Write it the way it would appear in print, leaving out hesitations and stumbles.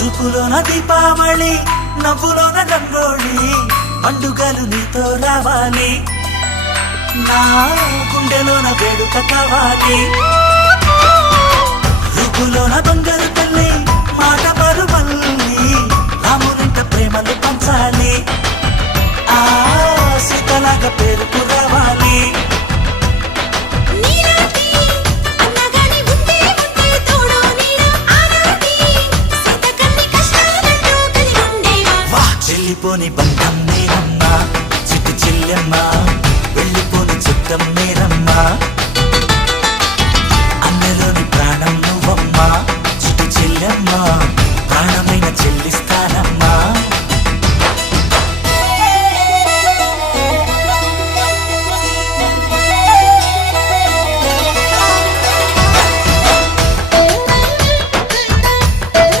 చూపులోన దీపావళి నవ్వులోన రంగోళి పండుగలు నీతో రావాలి నా గుండెలోన వేడుక కావాలి రూపులోన బంగారు తల్లి మాట పరువల్లి రామునింట ప్రేమలు పంచాలి ఆ సీతలాగా పేరుకు రావాలి చెల్లిపోని బంధం